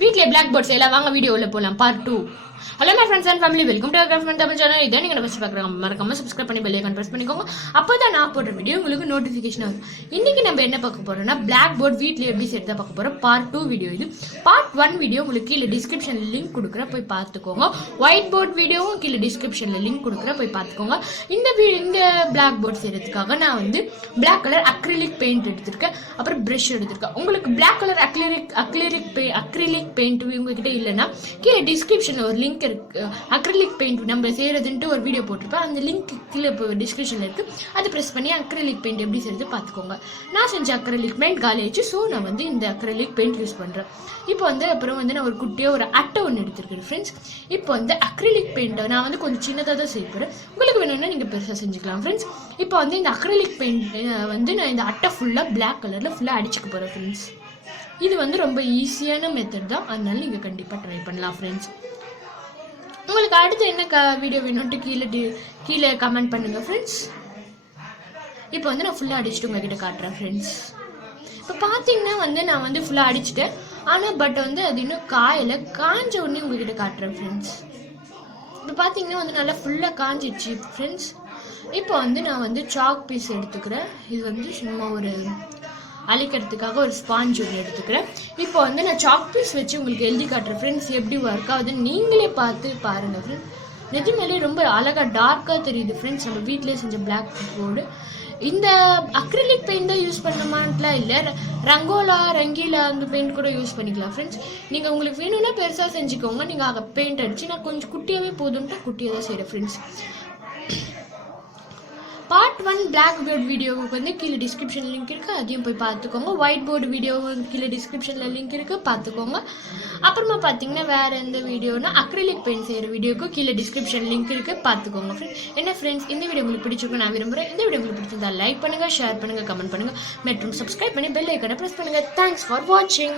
வீட்லயே black board செய்யலாம். வாங்க வீடியோவில் போகலாம். Part 2. Hello my friends and family, welcome to craft Tamil channel. இதை நீங்கள் ஃபஸ்ட் பார்க்குறாங்க மறக்காம சப்ஸ்கிரைப் பண்ணி பெல் ஐகான் பிரஸ் பண்ணிக்கோங்க. அப்போ தான் நான் போடுற வீடியோ உங்களுக்கு நோட்டிஃபிகேஷன் ஆகும். இன்னைக்கு நம்ம என்ன பார்க்க போறோம்னா பிளாக் போர்ட் வீட்டில் எப்படி சேர்த்து பார்க்க போறோம். பார்ட் 2 வீடியோ இது. பார்ட் 1 வீடியோ உங்களுக்கு கீழே டிஸ்கிரிப்ஷனில் லிங்க் கொடுக்குற போய் பார்த்துக்கோங்க. ஒயிட் போர்ட் வீடியோவும் கீழே டிஸ்கிரிப்ஷனில் லிங்க் கொடுக்குற போய் பார்த்துக்கோங்க. இந்த பிளாக் போர்ட் செய்யறதுக்காக நான் வந்து பிளாக் கலர் அக்ரிலிக் பெயிண்ட் எடுத்திருக்கேன், அப்புறம் ப்ரஷ் எடுத்திருக்கேன். உங்களுக்கு பிளாக் கலர் அக்ரிலிக் பெயிண்ட் உங்ககிட்ட இல்லைன்னா கீழே டிஸ்கிரிப்ஷனில் ஒரு லிங்க் இருக்கு. அக்ரிலிக் பெயிண்ட் நம்ம செய்யறதுன்ட்டு ஒரு வீடியோ போட்டிருப்பேன். அந்த லிங்க் கீழே டிஸ்கிரிப்ஷன்ல இருக்கு. அதை ப்ரெஸ் பண்ணி அக்ரிலிக் பெயிண்ட் எப்படி செய்யறது பார்த்துக்கோங்க. நான் செஞ்ச அக்ரிலிக் பெயிண்ட் காலி ஆயிடுச்சு. ஸோ நான் வந்து இந்த அக்ரிலிக் பெயிண்ட் யூஸ் பண்றேன். இப்போ வந்து அப்புறம் வந்து நான் ஒரு குட்டியாக ஒரு அட்டை ஒன்று எடுத்துருக்கேன் ஃப்ரெண்ட்ஸ். இப்போ வந்து அக்ரிலிக் பெயிண்ட்டை நான் வந்து கொஞ்சம் சின்னதாக தான் செய்யப்படுறேன். உங்களுக்கு வேணும்னா நீங்கள் பெருசாக செஞ்சுக்கலாம் ஃப்ரெண்ட்ஸ். இப்போ வந்து இந்த அக்ரிலிக் பெயிண்ட் வந்து நான் இந்த அட்டை ஃபுல்லாக பிளாக் கலரில் ஃபுல்லாக அடிச்சுக்க போகிறேன் ஃப்ரெண்ட்ஸ். இது வந்து ரொம்ப ஈஸியான மெத்தட் தான், அதனால நீங்கள் கண்டிப்பாக ட்ரை பண்ணலாம் ஃப்ரெண்ட்ஸ். உங்களுக்கு அடுத்து என்ன வீடியோ வேணும்ட்டு கீழே கமெண்ட் பண்ணுங்க ஃப்ரெண்ட்ஸ். இப்போ வந்து நான் ஃபுல்லாக அடிச்சுட்டு உங்ககிட்ட காட்டுறேன் ஃப்ரெண்ட்ஸ். இப்போ பார்த்தீங்கன்னா வந்து நான் வந்து ஃபுல்லாக அடிச்சுட்டேன். ஆனால் பட் வந்து அது இன்னும் காஞ்ச உடனே உங்ககிட்ட காட்டுறேன் ஃப்ரெண்ட்ஸ். இப்போ பார்த்தீங்கன்னா வந்து நல்லா ஃபுல்லாக காஞ்சிடுச்சு ஃப்ரெண்ட்ஸ். இப்போ வந்து நான் வந்து சாக் பீஸ் எடுத்துக்கிறேன். இது வந்து சும்மா ஒரு அழிக்கிறதுக்காக ஒரு ஸ்பாஞ்ச் ஒன்று எடுத்துக்கிறேன். இப்போ வந்து நான் சாக் பீஸ் வச்சு உங்களுக்கு எழுதி காட்டுறேன் ஃப்ரெண்ட்ஸ். எப்படி ஒர்க் ஆகுதுன்னு நீங்களே பார்த்து பாருங்கள் ஃப்ரெண்ட்ஸ். நிஜமேலே ரொம்ப அழகாக டார்க்காக தெரியுது ஃப்ரெண்ட்ஸ். நம்ம வீட்டிலே செஞ்ச பிளாக் போர்டு. இந்த அக்ரிலிக் பெயிண்ட் தான் யூஸ் பண்ணமான்ட்டுலாம் இல்லை, ரங்கீலா அந்த பெயிண்ட் கூட யூஸ் பண்ணிக்கலாம் ஃப்ரெண்ட்ஸ். நீங்கள் உங்களுக்கு வேணும்னா பெருசாக செஞ்சுக்கோங்க. நீங்கள் பெயிண்ட் அடிச்சு நான் கொஞ்சம் குட்டியாகவே போதும்ட்டு குட்டியாக தான் செய்கிறேன் ஃப்ரெண்ட்ஸ். பார்ட் 1 பிளாக் போர்ட் வீடியோவுக்கு வந்து கீழே டிஸ்கிரிப்ஷன் லிங்க் இருக்குது, அதையும் போய் பார்த்துக்கோங்க. ஒயிட் போர்டு வீடியோவும் கீழே டிஸ்கிரிப்ஷனில் லிங்க் இருக்குது, பார்த்துக்கோங்க. அப்புறமா பார்த்தீங்கன்னா வேறு எந்த வீடியோனா அக்ரிலிக் பெயிண்ட் செய்கிற வீடியோக்கு கீழே டிஸ்கிரிப்ஷன் லிங்க் இருக்குது, பார்த்துக்கோங்க ஃப்ரெண்ட்ஸ். என்ன ஃப்ரெண்ட்ஸ், இந்த வீடியோ உங்களுக்கு பிடிச்சிருக்கும் நான் விரும்புகிறேன். இந்த வீடியோ உங்களுக்கு பிடிச்சிருந்தா லைக் பண்ணுங்கள், ஷேர் பண்ணுங்கள், கமெண்ட் பண்ணுங்கள் மற்றும் சப்ஸ்கிரைப் பண்ணி பெல் ஐக்கானை ப்ரெஸ் பண்ணுங்கள். தேங்க்ஸ் ஃபார் வாட்சிங்.